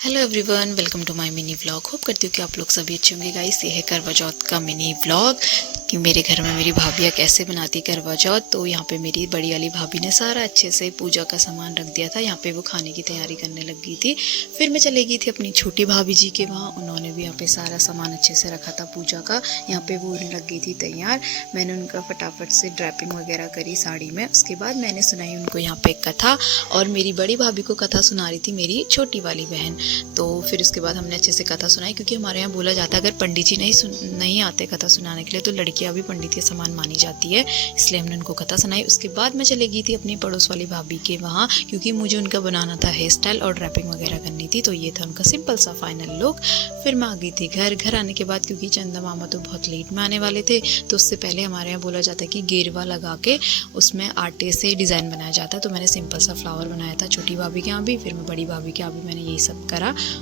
Hello everyone, welcome to my mini vlog. Hope करती हूँ कि आप लोग सभी अच्छे होंगे। गाइस, ये है करवा चौथ का मिनी व्लॉग कि मेरे घर में मेरी भाभियाँ कैसे बनाती करवा चौथ। तो यहाँ पे मेरी बड़ी वाली भाभी ने सारा अच्छे से पूजा का सामान रख दिया था। यहाँ पे वो खाने की तैयारी करने लग गई थी। फिर मैं चली गई थी अपनी छोटी भाभी जी के वहाँ। उन्होंने भी यहाँ पे सारा सामान अच्छे से रखा था पूजा का। यहाँ पे वो लग गई थी तैयार। मैंने उनका फटाफट से ड्रैपिंग वगैरह करी साड़ी में। उसके बाद मैंने सुनाई उनको यहाँ पे कथा, और मेरी बड़ी भाभी को कथा सुना रही थी मेरी छोटी वाली बहन। तो फिर उसके बाद हमने अच्छे से कथा सुनाई, क्योंकि हमारे यहाँ बोला जाता है अगर पंडित जी नहीं आते कथा सुनाने के लिए तो लड़कियाँ भी पंडित के समान मानी जाती है। इसलिए हमने उनको कथा सुनाई। उसके बाद मैं चली गई थी अपनी पड़ोस वाली भाभी के वहाँ, क्योंकि मुझे उनका बनाना था हेयर स्टाइल और ड्रैपिंग वगैरह करनी थी। तो ये था उनका सिंपल सा फाइनल लुक। फिर मैं आ गई थी घर आने के बाद, क्योंकि चंदा मामा तो बहुत लेट में आने वाले थे, तो उससे पहले हमारे यहाँ बोला जाता है कि गेरवा लगा के उसमें आटे से डिज़ाइन बनाया जाता है। तो मैंने सिंपल सा फ्लावर बनाया था छोटी भाभी के यहाँ भी, फिर मैं बड़ी भाभी के यहाँ भी मैंने यही सब करा।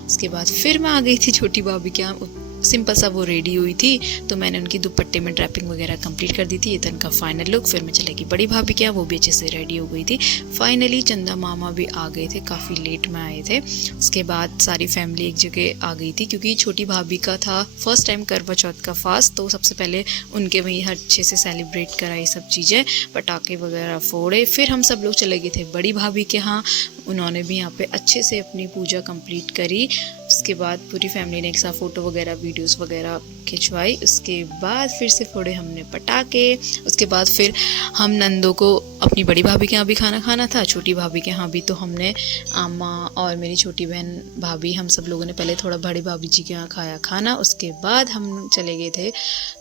उसके बाद फिर मैं आ गई थी छोटी भाभी के यहाँ। सिंपल सा वो रेडी हुई थी, तो मैंने उनकी दुपट्टे में ड्रैपिंग वगैरह कंप्लीट कर दी थी। ये था उनका फाइनल लुक। फिर मैं चलेगी बड़ी भाभी के यहाँ, वो भी अच्छे से रेडी हो गई थी। फाइनली चंदा मामा भी आ गए थे, काफ़ी लेट में आए थे। उसके बाद सारी फैमिली एक जगह आ गई थी, क्योंकि छोटी भाभी का था फर्स्ट टाइम करवा चौथ का फास्ट। तो सबसे पहले उनके वहीं अच्छे से सेलिब्रेट कराई सब चीज़ें, पटाखे वगैरह फोड़े। फिर हम सब लोग चले गए थे बड़ी भाभी के यहाँ। उन्होंने भी यहाँ पे अच्छे से अपनी पूजा कंप्लीट करी। उसके बाद पूरी फैमिली ने एक साथ फ़ोटो वगैरह वीडियोस वगैरह खिंचवाई। उसके बाद फिर से फोड़े हमने पटाखे। उसके बाद फिर हम नंदों को अपनी बड़ी भाभी के यहाँ भी खाना था, छोटी भाभी के यहाँ भी। तो हमने अम्मा और मेरी छोटी बहन भाभी, हम सब लोगों ने पहले थोड़ा बड़ी भाभी जी के यहाँ खाया खाना। उसके बाद हम चले गए थे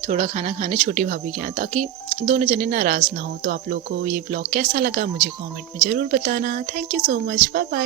थोड़ा खाना खाने छोटी भाभी के यहाँ, ताकि दोनों जने नाराज़ ना हो। तो आप लोगों को ये ब्लॉग कैसा लगा मुझे कमेंट में ज़रूर बताना। Thank you so much, bye bye.